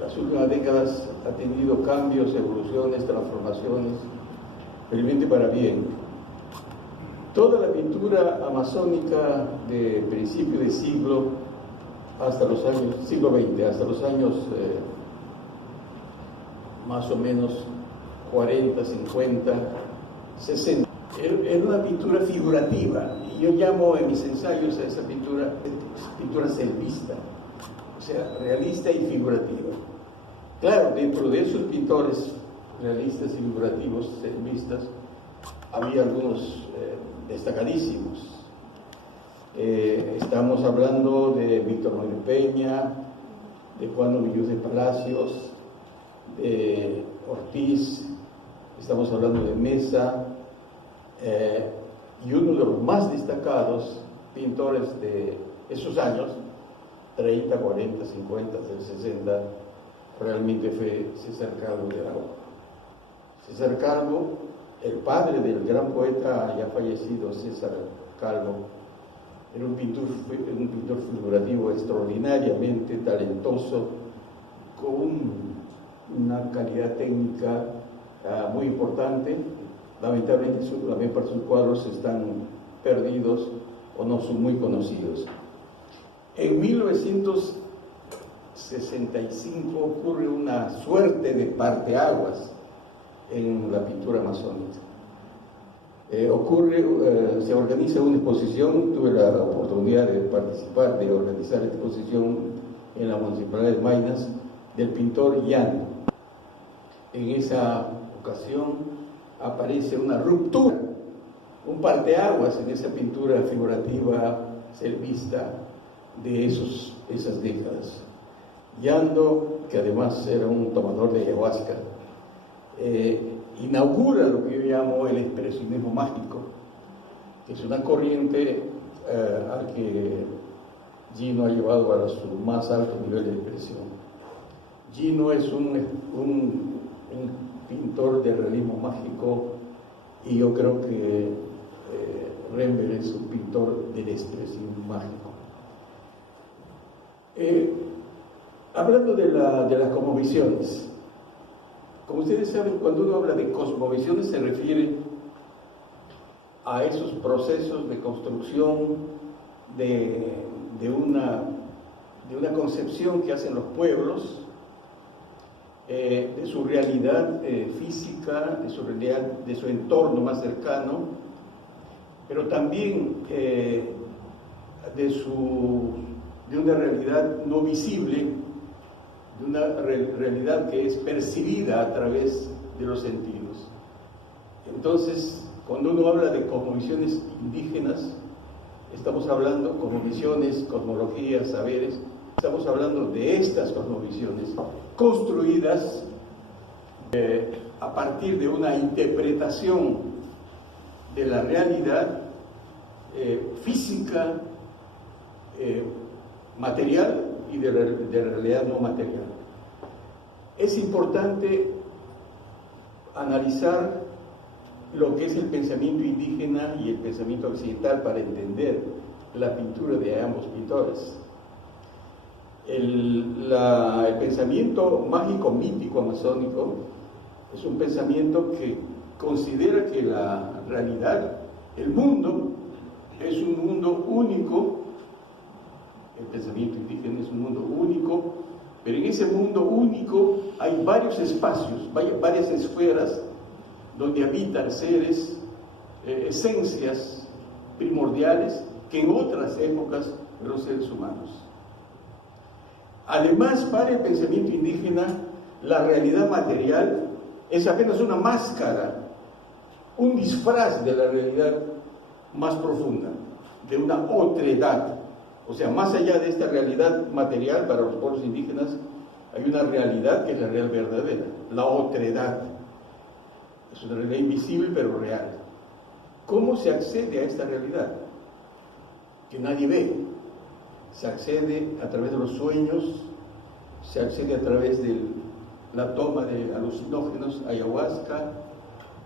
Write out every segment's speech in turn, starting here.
las últimas décadas ha tenido cambios, evoluciones, transformaciones, felizmente para bien. Toda la pintura amazónica de principio de siglo hasta los años, siglo XX, hasta los años más o menos 40, 50, 60, era una pintura figurativa, y yo llamo en mis ensayos a esa pintura selvista, o sea, realista y figurativa. Claro, dentro de esos pintores realistas y figurativos, selvistas, había algunos destacadísimos. Estamos hablando de Víctor Manuel Peña, de Juan Ovilluz de Palacios, de Ortiz, estamos hablando de Mesa, y uno de los más destacados pintores de esos años, 30, 40, 50, del 60, realmente fue César Calvo de Araujo. César Calvo, el padre del gran poeta ya fallecido César Calvo, era un pintor figurativo extraordinariamente talentoso, con una calidad técnica muy importante. Lamentablemente la mayor parte de sus cuadros están perdidos o no son muy conocidos. En 1965 ocurre una suerte de parteaguas en la pintura amazónica. Se organiza una exposición, tuve la oportunidad de participar, de organizar la exposición en la Municipalidad de Maynas, del pintor Llano. En esa ocasión aparece una ruptura, un parteaguas en esa pintura figurativa selvista de esas décadas. Llano, que además era un tomador de ayahuasca, inaugura lo que yo llamo el expresionismo mágico, que es una corriente al que Gino ha llevado a su más alto nivel de expresión. Gino es un pintor de realismo mágico, y yo creo que Rembrandt es un pintor del expresionismo mágico. Hablando de las cosmovisiones, como ustedes saben, cuando uno habla de cosmovisiones se refiere a esos procesos de construcción de una concepción que hacen los pueblos, de su realidad física, de su entorno más cercano, pero también de una realidad no visible, de una realidad que es percibida a través de los sentidos. Entonces, cuando uno habla de cosmovisiones indígenas, estamos hablando de cosmovisiones, cosmologías, saberes, estamos hablando de estas cosmovisiones construidas a partir de una interpretación de la realidad física, material y de realidad no material. Es importante analizar lo que es el pensamiento indígena y el pensamiento occidental para entender la pintura de ambos pintores. El pensamiento mágico mítico amazónico es un pensamiento que considera que la realidad, el mundo, es un mundo único. El pensamiento indígena es un mundo único, pero en ese mundo único hay varios espacios, varias esferas donde habitan seres, esencias primordiales que en otras épocas eran seres humanos. Además, para el pensamiento indígena, la realidad material es apenas una máscara, un disfraz de la realidad más profunda, de una otredad. O sea, más allá de esta realidad material para los pueblos indígenas, hay una realidad que es la real verdadera, la otredad. Es una realidad invisible pero real. ¿Cómo se accede a esta realidad? Que nadie ve. Se accede a través de los sueños, se accede a través de la toma de alucinógenos, ayahuasca,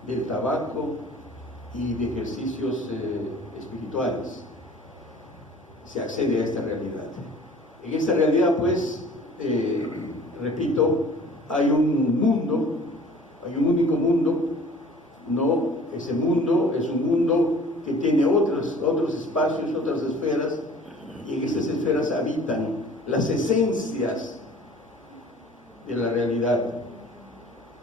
del tabaco y de ejercicios espirituales. Se accede a esta realidad. En esta realidad, pues, repito, hay un mundo, hay un único mundo, no, ese mundo es un mundo que tiene otros espacios, otras esferas, y en esas esferas habitan las esencias de la realidad.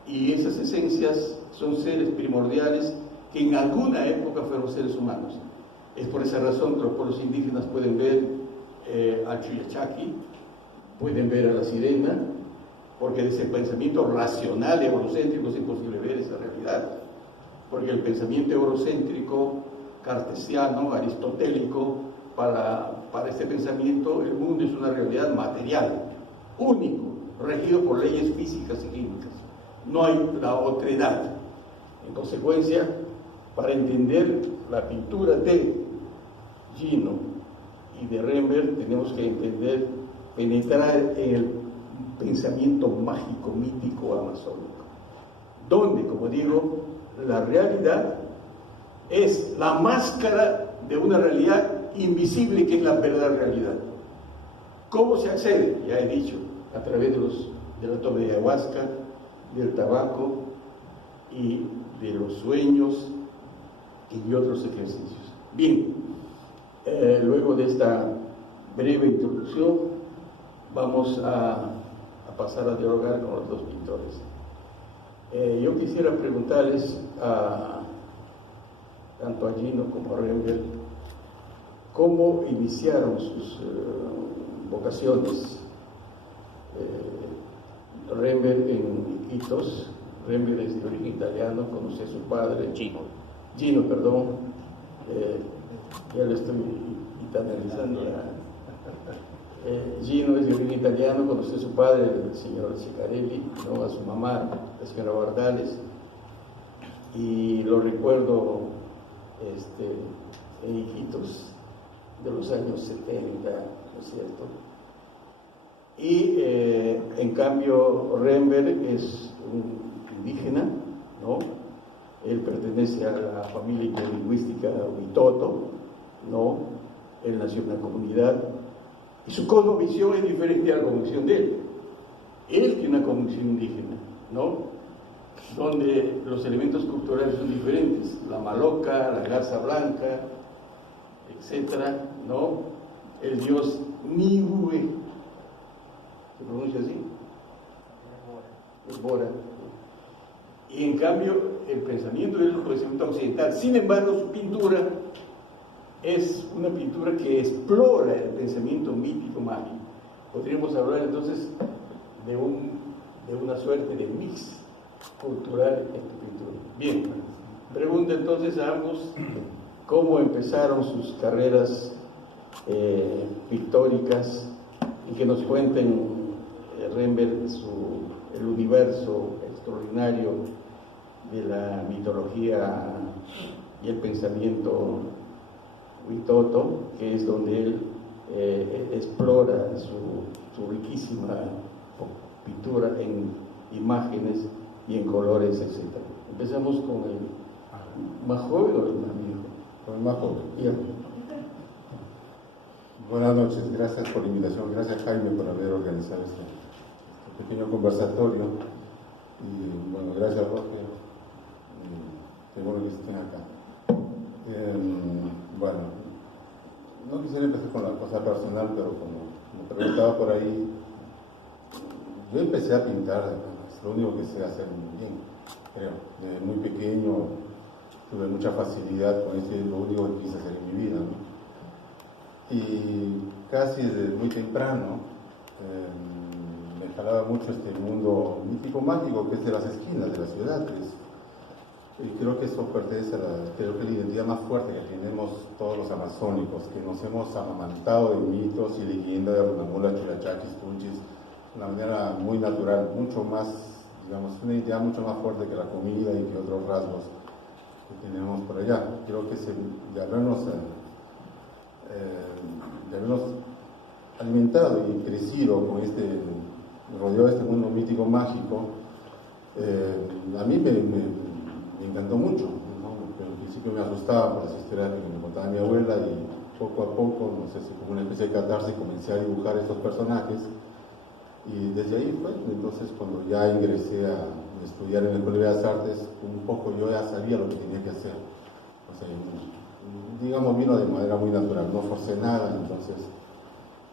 Y esas esencias son seres primordiales que en alguna época fueron seres humanos. Es por esa razón que los pueblos indígenas pueden ver al Chuyachaki, pueden ver a la sirena, porque de ese pensamiento racional y eurocéntrico es imposible ver esa realidad. Porque el pensamiento eurocéntrico, cartesiano, aristotélico, para este pensamiento el mundo es una realidad material, único, regido por leyes físicas y químicas. No hay la otredad. En consecuencia, para entender la pintura de Gino y de Rembert, tenemos que entender, penetrar en el pensamiento mágico, mítico, amazónico, donde, como digo, la realidad es la máscara de una realidad invisible que es la verdadera realidad. ¿Cómo se accede? Ya he dicho, a través de la toma de ayahuasca, del tabaco y de los sueños y otros ejercicios. Bien, luego de esta breve introducción vamos a pasar a dialogar con los dos pintores. Yo quisiera preguntarles tanto a Gino como a Rembert cómo iniciaron sus vocaciones. Rembert en Iquitos. Rembert es de origen italiano, conocí a su padre. Gino, perdón. Ya lo estoy italianizando. Gino es de origen italiano, conocí a su padre, el señor Ciccarelli, ¿no? A su mamá, la señora Bardales, y lo recuerdo en Iquitos de los años 70, ¿no es cierto? Y en cambio Rembert es un indígena, ¿no? Él pertenece a la familia lingüística Huitoto, ¿no? Él nació en una comunidad y su cosmovisión es diferente a la cosmovisión de él. Él tiene una cosmovisión indígena, ¿no? Donde los elementos culturales son diferentes, la maloca, la garza blanca, etcétera, ¿no? El dios Niue, ¿se pronuncia así? Bora. Y en cambio, el pensamiento es el pensamiento occidental. Sin embargo, su pintura es una pintura que explora el pensamiento mítico mágico. Podríamos hablar entonces de una suerte de mix cultural en tu pintura. Bien, pregunto entonces a ambos cómo empezaron sus carreras pictóricas y que nos cuenten, Rembert, el universo extraordinario de la mitología y el pensamiento Huitoto, que es donde él explora su riquísima pintura en imágenes y en colores, etc. Empezamos con el más joven o el más viejo. Con el más joven. Yeah. Buenas noches, gracias por la invitación, gracias Jaime por haber organizado este pequeño conversatorio y bueno, gracias Jorge, qué bueno que estén acá. Bueno, no quisiera empezar con la cosa personal, pero como me preguntaba por ahí, yo empecé a pintar, es lo único que sé hacer muy bien, creo. Desde muy pequeño tuve mucha facilidad con este, lo único que quise hacer en mi vida, ¿no? Y casi desde muy temprano me jalaba mucho este mundo mítico mágico que es de las esquinas de la ciudad. Y creo que eso pertenece a la identidad más fuerte que tenemos todos los amazónicos, que nos hemos amamantado de mitos y leyendas de Runamula, Chulachakis, Tunchis, de una manera muy natural, mucho más, digamos, una identidad mucho más fuerte que la comida y que otros rasgos que tenemos por allá. Creo que de habernos alimentado y crecido con rodeado de este mundo mítico mágico, a mí me encantó mucho, ¿no? Al principio me asustaba por las historias que me contaba mi abuela y poco a poco, no sé si como una especie de catarsis, comencé a dibujar estos personajes Y desde ahí fue, entonces cuando ya ingresé a estudiar en la Escuela de Bellas Artes, un poco yo ya sabía lo que tenía que hacer. O sea, digamos, vino de manera muy natural, no forcé nada, entonces,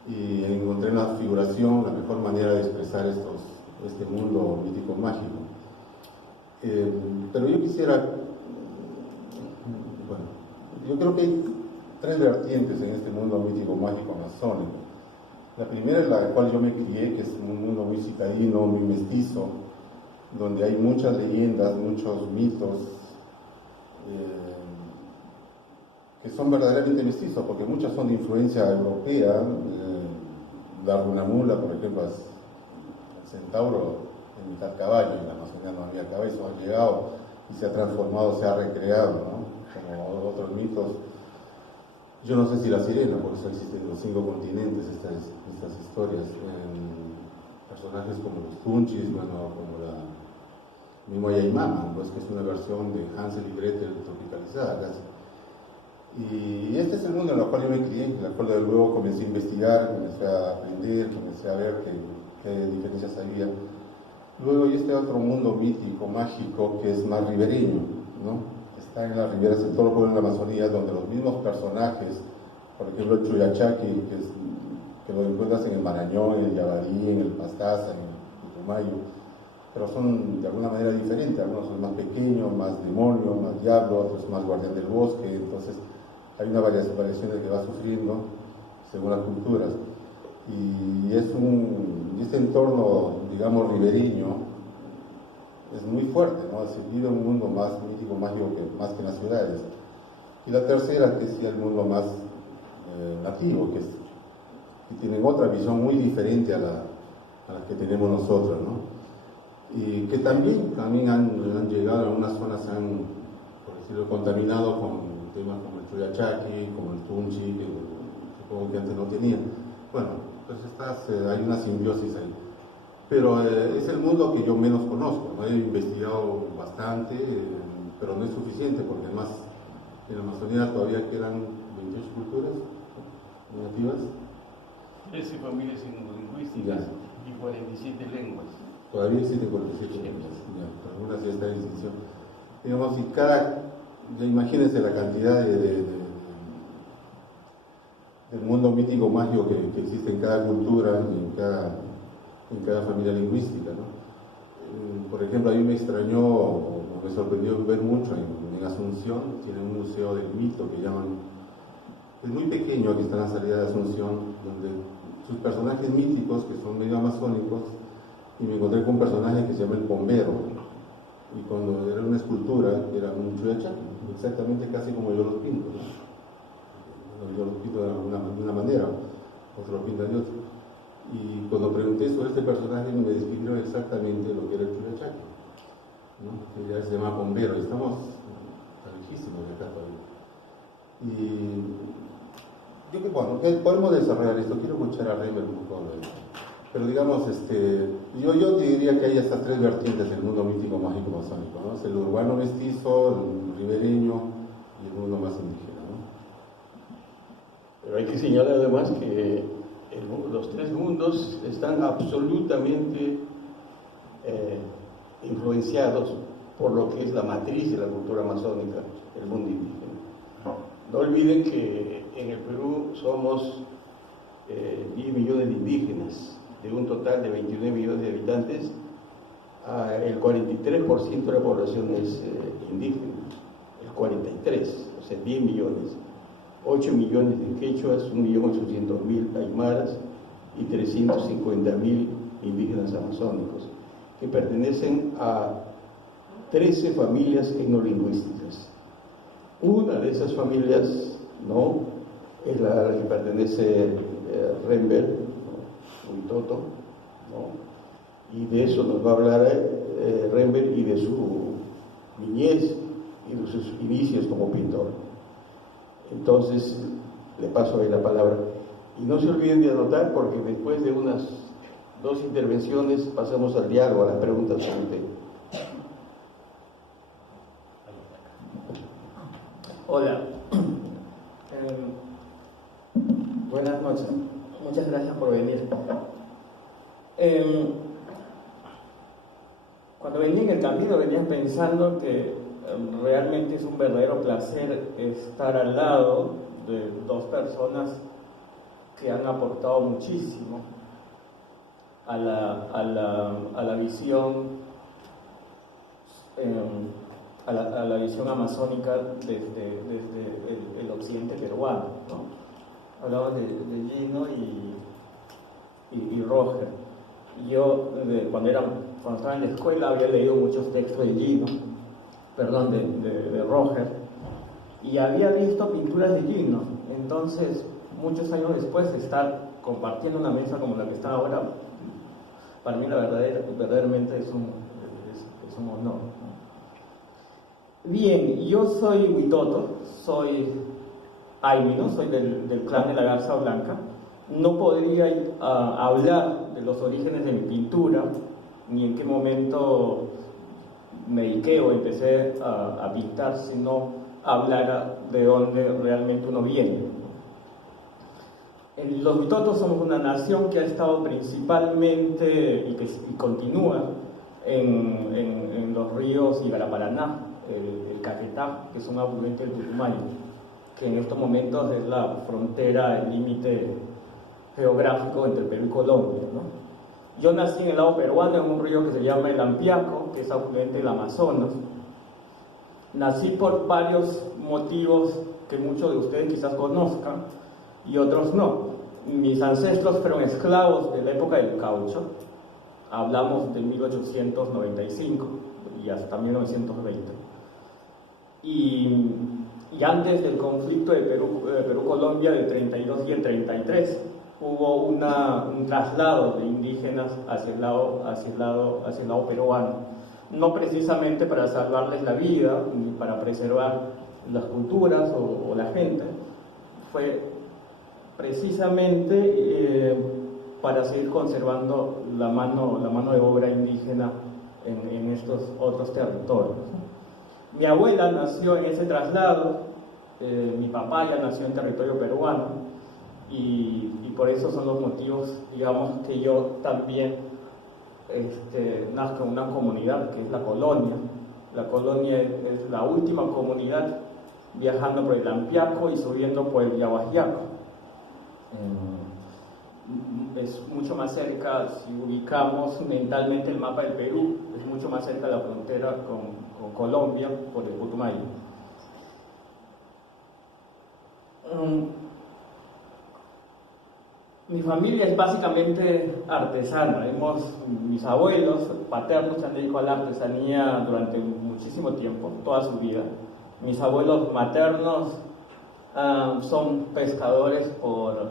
y encontré en la figuración la mejor manera de expresar este mundo mítico mágico. Pero yo quisiera, bueno, yo creo que hay tres vertientes en este mundo mítico mágico amazónico. La primera es la cual yo me crié, que es un mundo muy citadino, muy mestizo, donde hay muchas leyendas, muchos mitos, que son verdaderamente mestizos, porque muchas son de influencia europea. La runamula, por ejemplo, el centauro en mitad caballo, en la Amazonía no había caballo, eso ha llegado y se ha transformado, se ha recreado, ¿no? Como otros mitos. Yo no sé si la sirena, por eso existen los 5 continentes, estas historias. Personajes como los Tunchis, bueno, como la mismo Yaimama, pues, que es una versión de Hansel y Gretel tropicalizada casi. Y este es el mundo en el cual yo me crié, en el cual luego comencé a investigar, comencé a aprender, comencé a ver qué diferencias había. Luego hay este otro mundo mítico, mágico, que es más ribereño, ¿no? Está en las riberas de todo el pueblo de la Amazonía, donde los mismos personajes, por ejemplo el Chuyachaki, que lo encuentras en el Marañón, en el Yabadí, en el Pastaza, en el Putumayo, pero son de alguna manera diferentes. Algunos son más pequeños, más demonio, más diablo, otros más guardián del bosque. Entonces hay una variaciones que va sufriendo según las culturas. Y este entorno, digamos, ribereño, es muy fuerte, ¿no? Se vive un mundo más mítico, mágico, más que en las ciudades. Y la tercera, que es el mundo más nativo, que tienen otra visión muy diferente a la que tenemos nosotros, ¿no? Y que también han llegado a algunas zonas, por decirlo, contaminado con temas como el Chuyachaki, como el Tunchi, que supongo que antes no tenía. Bueno, pues hay una simbiosis ahí. Pero es el mundo que yo menos conozco, ¿no? He investigado bastante, pero no es suficiente, porque además en la Amazonía todavía quedan 28 culturas nativas. 13 familias lingüísticas y 47 lenguas. Todavía existen 47 lenguas, algunas ya están en extinción. Digamos, y imagínense la cantidad del mundo mítico mágico que existe en cada cultura y en cada familia lingüística, ¿no? Por ejemplo, a mí me extrañó, o me sorprendió ver mucho en Asunción, tienen un museo del mito que llaman, es muy pequeño, que está en la salida de Asunción, donde sus personajes míticos, que son medio amazónicos, y me encontré con un personaje que se llama el Pombero, y cuando era una escultura, era un Chuyachaki, exactamente casi como yo los pinto, ¿no? Yo los pinto de una manera, otros lo pintan de otra. Y cuando pregunté sobre este personaje, me describieron exactamente lo que era el Chuyachaki, ¿no? Que ya se llama Pombero, estamos lejísimos de acá todavía. Y yo creo, bueno, que podemos desarrollar esto, quiero escuchar a Reimer un poco de esto. Pero digamos, yo te diría que hay estas tres vertientes del mundo mítico mágico amazónico, ¿no? Es el urbano mestizo, el ribereño y el mundo más indígena, ¿no? Pero hay que señalar además que los tres mundos están absolutamente influenciados por lo que es la matriz de la cultura amazónica, el mundo indígena. No olviden que en el Perú somos 10 millones de indígenas, de un total de 29 millones de habitantes. El 43% de la población es indígena, el 43%, o sea, 10 millones. 8 millones de quechuas, 1.800.000 aymaras y 350.000 indígenas amazónicos, que pertenecen a 13 familias etnolingüísticas. Una de esas familias, ¿no?, es la que pertenece a Rember, ¿no?, Huitoto, ¿no?, y de eso nos va a hablar Rember y de su niñez y de sus inicios como pintor. Entonces, le paso ahí la palabra. Y no se olviden de anotar, porque después de unas 2 intervenciones pasamos al diálogo, a las preguntas sobre el tema. Hola. Buenas noches. Muchas gracias por venir. Cuando venía en el camino venía pensando que realmente es un verdadero placer estar al lado de dos personas que han aportado muchísimo a la visión a la visión amazónica desde el occidente peruano, ¿no? Hablamos de Gino y Roger. Yo cuando estaba en la escuela había leído muchos textos de Gino, de Roger, y había visto pinturas de Gino. Entonces, muchos años después de estar compartiendo una mesa como la que está ahora, para mí verdaderamente es un honor, ¿no? Bien, yo soy Huitoto, soy Aymino, soy del clan de la Garza Blanca. No podría hablar de los orígenes de mi pintura, ni en qué momento me dediqué o empecé a pintar, si no hablara de dónde realmente uno viene. Los Huitotos somos una nación que ha estado principalmente y continúa en los ríos Igaraparaná, el Caquetá, que es un afluente del Putumayo, que en estos momentos es la frontera, el límite geográfico entre Perú y Colombia, ¿no? Yo nací en el lado peruano, en un río que se llama el Ampiaco, que es afluente del Amazonas. Nací por varios motivos que muchos de ustedes quizás conozcan y otros no. Mis ancestros fueron esclavos de la época del caucho, hablamos de 1895 y hasta 1920. Y antes del conflicto de Perú-Colombia del 32 y el 33, hubo un traslado de indígenas hacia el lado peruano, no precisamente para salvarles la vida, ni para preservar las culturas o la gente, fue precisamente para seguir conservando la mano de obra indígena en estos otros territorios. Mi abuela nació en ese traslado, mi papá ya nació en territorio peruano, y por eso son los motivos, digamos, que yo también nazco en una comunidad que es la Colonia. La Colonia es la última comunidad viajando por el Ampiaco y subiendo por el Yaguajiaco. Es mucho más cerca, si ubicamos mentalmente el mapa del Perú, es mucho más cerca de la frontera con Colombia por el Putumayo. Mi familia es básicamente artesana. Mis abuelos paternos se han dedicado a la artesanía durante muchísimo tiempo, toda su vida. Mis abuelos maternos son pescadores por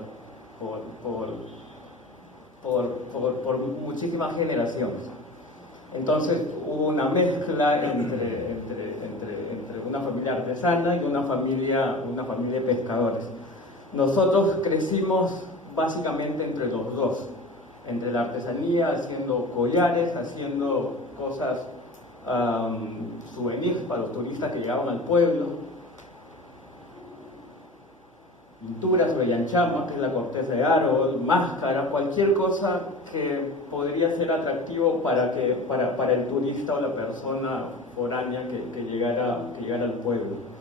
muchísimas generaciones. Entonces hubo una mezcla entre una familia artesana y una familia de pescadores. Nosotros crecimos básicamente entre los dos, entre la artesanía, haciendo collares, haciendo cosas, souvenirs para los turistas que llegaban al pueblo, pinturas sobre yanchama, que es la corteza de árbol, máscara, cualquier cosa que podría ser atractivo para el turista o la persona foránea que llegara al pueblo.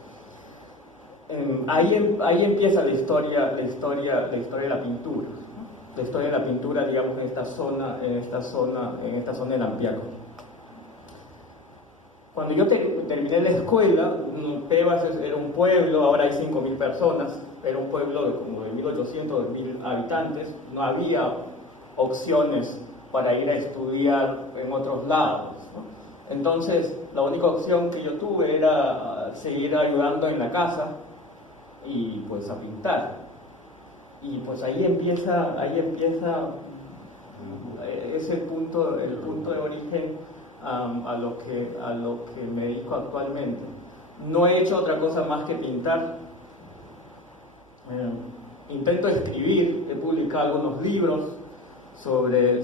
Ahí empieza la historia de la pintura. La historia de la pintura, digamos, en esta zona del Ampiaco. Cuando yo terminé la escuela, Pebas era un pueblo, ahora hay 5.000 personas, era un pueblo de como de 1.800, 2.000 habitantes, no había opciones para ir a estudiar en otros lados, ¿no? Entonces, la única opción que yo tuve era seguir ayudando en la casa y pues a pintar. Y pues ahí empieza es el punto de origen a lo que me dedico actualmente. No he hecho otra cosa más que pintar. Intento escribir, he publicado algunos libros sobre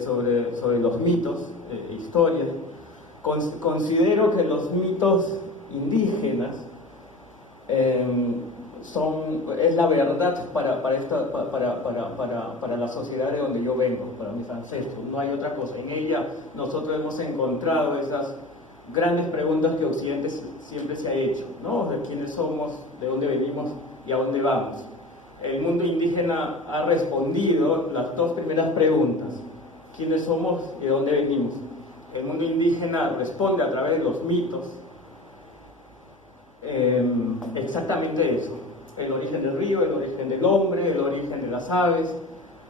los mitos, historias. Considero que los mitos indígenas es la verdad para la sociedad de donde yo vengo, para mis ancestros, no hay otra cosa. En ella nosotros hemos encontrado esas grandes preguntas que Occidente siempre se ha hecho, ¿no? De quiénes somos, de dónde venimos y a dónde vamos. El mundo indígena ha respondido las dos primeras preguntas: ¿quiénes somos y de dónde venimos? El mundo indígena responde a través de los mitos exactamente eso: el origen del río, el origen del hombre, el origen de las aves,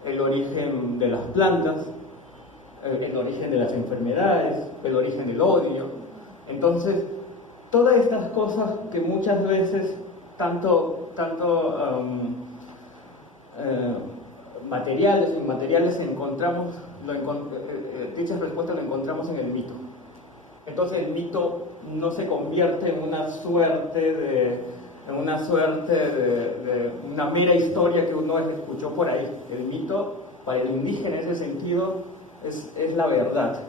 el origen de las plantas, el origen de las enfermedades, el origen del odio. Entonces, todas estas cosas que muchas veces materiales o inmateriales encontramos, dichas respuestas las encontramos en el mito. Entonces el mito no se convierte en una suerte de una mera historia que uno escuchó por ahí. El mito, para el indígena en ese sentido, es la verdad.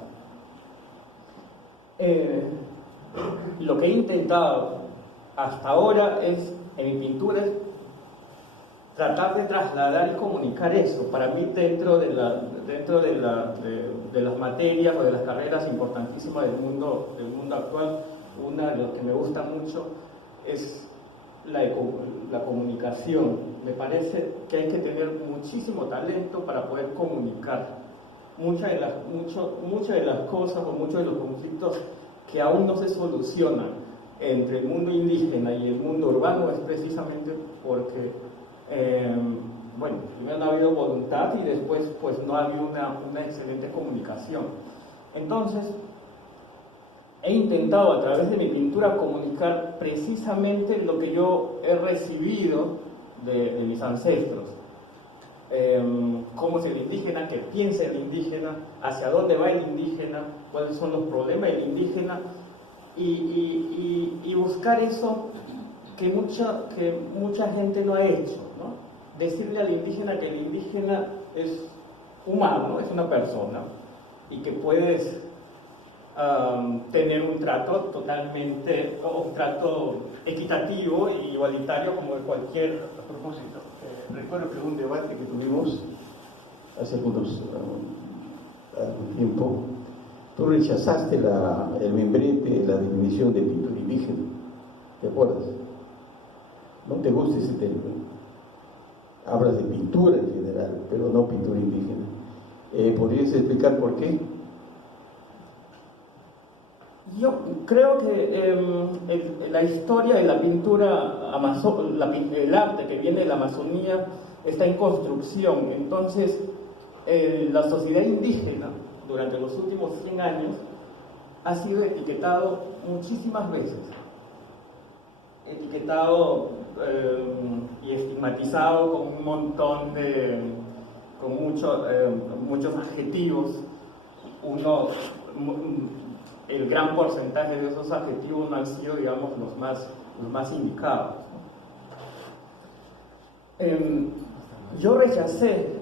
Lo que he intentado hasta ahora en mi pintura es tratar de trasladar y comunicar eso. Para mí, dentro de las materias o de las carreras importantísimas del mundo actual, una de las que me gusta mucho es la comunicación. Me parece que hay que tener muchísimo talento para poder comunicar. Muchas de las cosas o muchos de los conflictos que aún no se solucionan entre el mundo indígena y el mundo urbano es precisamente porque primero no ha habido voluntad y después pues no ha habido una excelente comunicación. Entonces he intentado a través de mi pintura comunicar precisamente lo que yo he recibido de mis ancestros. Cómo es el indígena, qué piensa el indígena, hacia dónde va el indígena, cuáles son los problemas del indígena, y buscar eso que mucha gente no ha hecho, ¿no? Decirle al indígena que el indígena es humano, es una persona, y que puedes tener un trato un trato equitativo y igualitario como de cualquier. A propósito, recuerdo que en un debate que tuvimos hace algún tiempo, tú rechazaste el membrete, la definición de pintura indígena, ¿te acuerdas? No te gusta ese término. Hablas de pintura en general, pero no pintura indígena. ¿Podrías explicar por qué? Yo creo que la historia de la pintura el arte que viene de la Amazonía está en construcción. Entonces, la sociedad indígena durante los últimos 100 años ha sido etiquetado muchísimas veces. Etiquetado y estigmatizado con un montón con muchos adjetivos. El gran porcentaje de esos adjetivos no han sido, digamos, los más indicados. Yo rechacé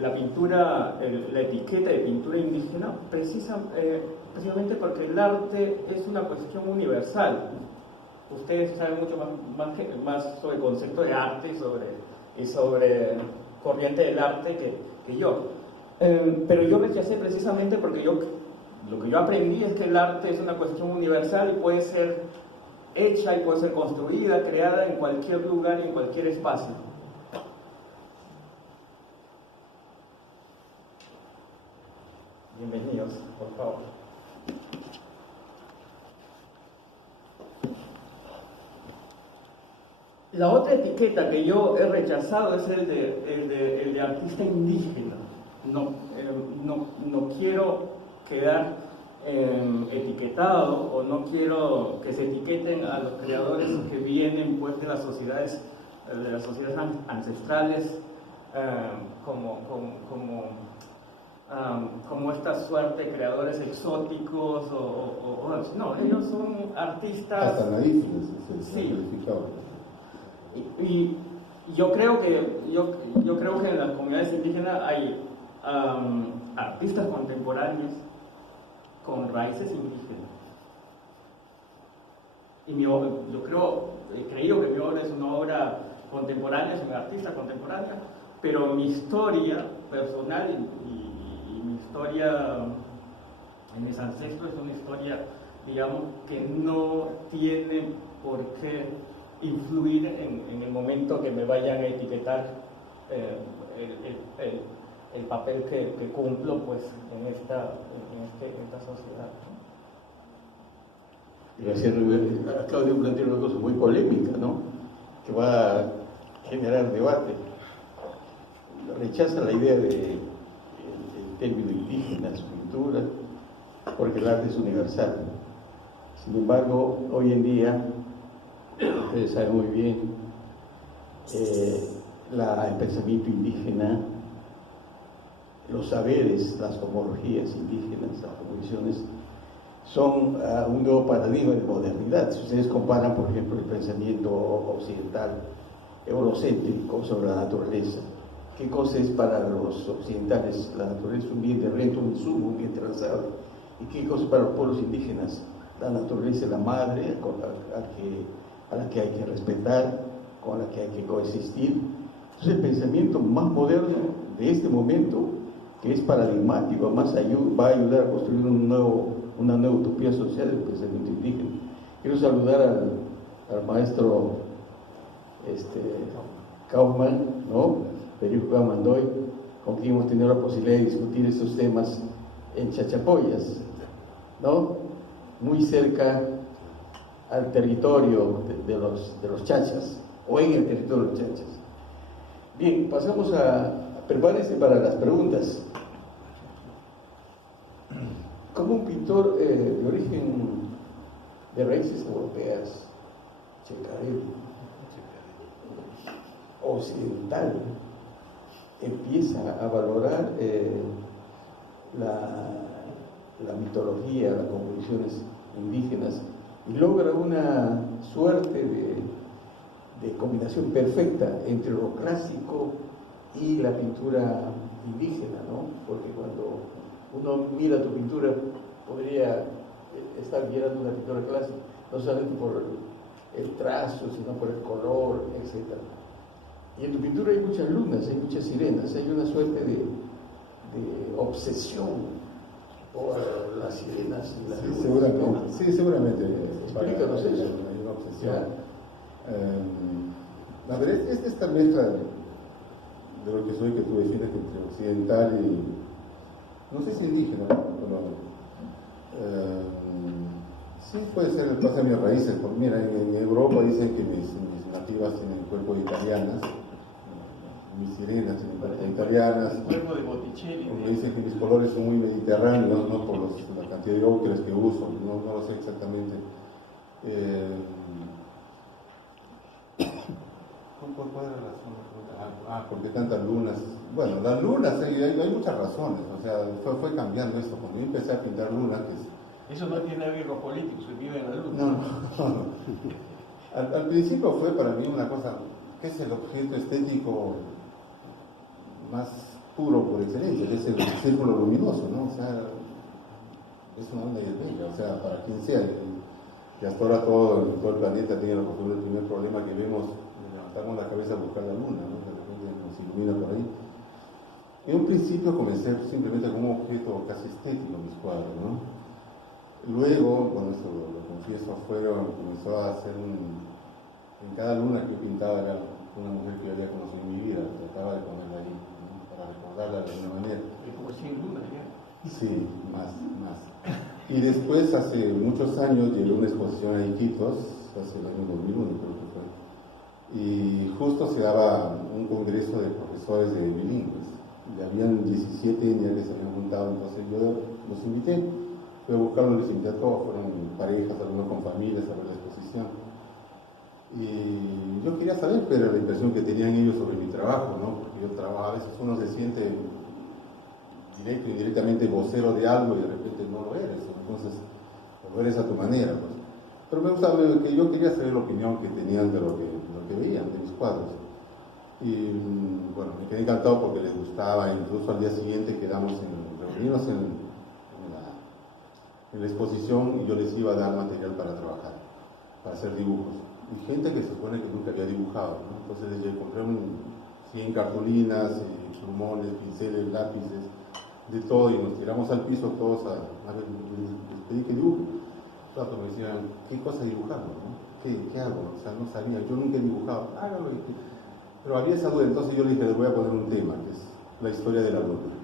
la pintura, la etiqueta de pintura indígena precisamente porque el arte es una cuestión universal. Ustedes saben mucho más sobre el concepto de arte y sobre corriente del arte que yo. Pero yo rechacé precisamente porque lo que yo aprendí es que el arte es una cuestión universal y puede ser hecha y puede ser construida, creada en cualquier lugar y en cualquier espacio. Bienvenidos, por favor. La otra etiqueta que yo he rechazado es el de artista indígena. No quiero quedar etiquetado, o no quiero que se etiqueten a los creadores que vienen pues de las sociedades ancestrales como esta suerte de creadores exóticos no, ellos son artistas. Hasta naif sí. Y yo creo que en las comunidades indígenas hay artistas contemporáneos con raíces indígenas. y mi obra, yo creo, he creído que mi obra es una obra contemporánea, es un artista contemporánea, pero mi historia personal y mi historia en mis ancestros es una historia, digamos, que no tiene por qué influir en el momento que me vayan a etiquetar el papel que cumplo pues en esta sociedad, ¿no? Gracias, Claudio plantea una cosa muy polémica, ¿no? Que va a generar debate. Rechaza la idea del término indígena en su pintura, porque el arte es universal. Sin embargo, hoy en día, ustedes saben muy bien, el pensamiento indígena, los saberes, las cosmologías indígenas, las cosmovisiones, son un nuevo paradigma de modernidad. Si ustedes comparan, por ejemplo, el pensamiento occidental, eurocéntrico sobre la naturaleza, ¿qué cosa es para los occidentales la naturaleza? Un bien de renta, un insumo, un bien transable. ¿Y qué cosa para los pueblos indígenas? La naturaleza es la madre a la que hay que respetar, con la que hay que coexistir. Entonces el pensamiento más moderno de este momento, que es paradigmático, más va a ayudar a construir una nueva utopía social del pensamiento indígena. Quiero saludar al maestro Kaufman, ¿no? Perico Kaufman-Doy, con quien hemos tenido la posibilidad de discutir estos temas en Chachapoyas, ¿no? Muy cerca al territorio de los chachas, o en el territorio de los chachas. Bien, pasamos prepárense para las preguntas. Como un pintor de origen de raíces europeas, checarel, occidental, empieza a valorar la mitología, las cosmovisiones indígenas y logra una suerte de combinación perfecta entre lo clásico y la pintura indígena, ¿no? Porque cuando uno mira tu pintura podría estar mirando una pintura clásica, no solamente por el trazo, sino por el color, etc. Y en tu pintura hay muchas lunas, hay muchas sirenas, hay una suerte de obsesión por las sirenas y las lunas. Seguramente, ¿no? sí, seguramente. Explícanos eso. Hay una obsesión. A ver, es esta mezcla de lo que soy, que tú defines entre occidental y, no sé si indígena, pero sí puede ser el paso de mis raíces, porque mira, en Europa dicen que mis nativas tienen cuerpo de italianas, mis sirenas tienen cuerpo de italianas, Cuerpo de Botticelli. me dicen que mis colores son muy mediterráneos, no por la cantidad de óqueres que uso, no lo sé exactamente. ¿Cuál era la razón? Porque tantas lunas. Bueno, las lunas, hay muchas razones, o sea, fue cambiando esto. Cuando yo empecé a pintar lunas, Eso no tiene nada que ver con políticos, se vive en la luz. no. Al principio fue para mí una cosa, ¿qué es el objeto estético más puro por excelencia? Es el círculo luminoso, ¿no? O sea, es una onda bella, o sea, para quien sea. Y hasta ahora todo el planeta tiene el primer problema que vemos, levantamos la cabeza a buscar la luna, ¿no? De repente nos ilumina por ahí. En un principio comencé simplemente como un objeto casi estético mis cuadros, ¿no? Luego, cuando esto lo confieso afuera, comenzó a hacer en cada luna que yo pintaba era una mujer que yo había conocido en mi vida, trataba de ponerla ahí, ¿no? Para recordarla de alguna manera. Es como 100 lunas ya. Sí, más. Y después, hace muchos años, llegué a una exposición a Iquitos, hace el año 2001 creo que fue, y justo se daba un congreso de profesores de bilingües, y habían 17 niñas que se habían juntado, entonces yo los invité, fui a buscarlos, les invité a todos, fueron parejas, algunos con familias a ver la exposición. Y yo quería saber, pero la impresión que tenían ellos sobre mi trabajo, ¿no? Porque yo trabajo, a veces uno se siente directo y indirectamente vocero de algo y de repente no lo eres, entonces lo eres a tu manera, pues. Pero me gustaba que yo quería saber la opinión que tenían de lo que veían, de mis cuadros. Y bueno, me quedé encantado porque les gustaba, incluso al día siguiente quedamos reunirnos en la exposición y yo les iba a dar material para trabajar. para hacer dibujos. Y gente que se supone que nunca había dibujado, ¿no? Entonces yo compré 100 cartulinas, plumones, pinceles, lápices, de todo, y nos tiramos al piso todos a ver, les pedí que dibujen. Rato me decían, ¿qué cosa dibujar? ¿No? ¿Qué hago? O sea, no sabía, yo nunca he dibujado, hágalo. Pero había esa duda, entonces yo le dije, les voy a poner un tema, que es la historia de la luna.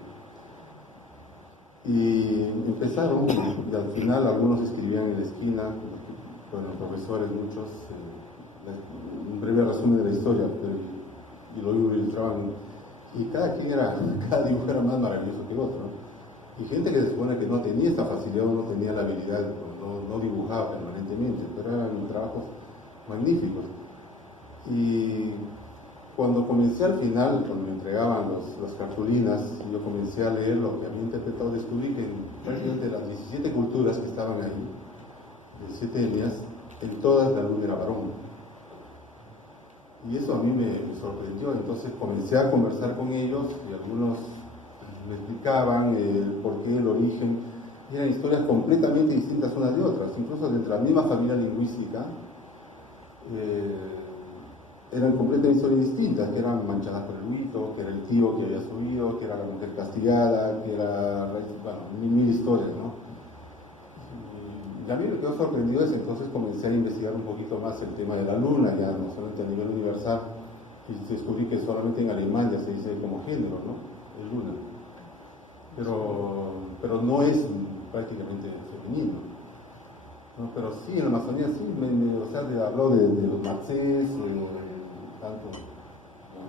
Y empezaron, y al final algunos escribían en la esquina, bueno, profesores, muchos, un breve resumen de la historia, y lo ilustraban, y cada dibujo era más maravilloso que el otro, ¿no? Y gente que se supone que no tenía esta facilidad, no tenía la habilidad, no dibujaba permanentemente, pero eran trabajos magníficos. Y cuando comencé al final, cuando me entregaban las cartulinas, yo comencé a leer lo que había interpretado, descubrí que en prácticamente las 17 culturas que estaban ahí, 17 etnias, en todas la luna era varón. Y eso a mí me sorprendió, entonces comencé a conversar con ellos y algunos me explicaban el porqué, el origen. Eran historias completamente distintas unas de otras, incluso dentro de la misma familia lingüística. Eran completamente historias distintas, que eran manchadas por el buito, que era el tío que había subido, que era la mujer castigada, que era, bueno, mil historias, ¿no? Y a mí lo que me sorprendió es entonces comencé a investigar un poquito más el tema de la luna, ya no solamente a nivel universal, y descubrí que solamente en Alemania se dice como género, ¿no? Es luna. Pero no es prácticamente femenino. ¿No? Pero sí, en la Amazonía sí, o sea, habló de los matzés, tanto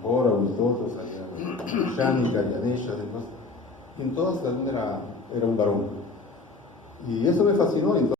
ahora o nosotros, Yanica, Yanesha, demás. En todas la luna era un varón. Y eso me fascinó. Entonces,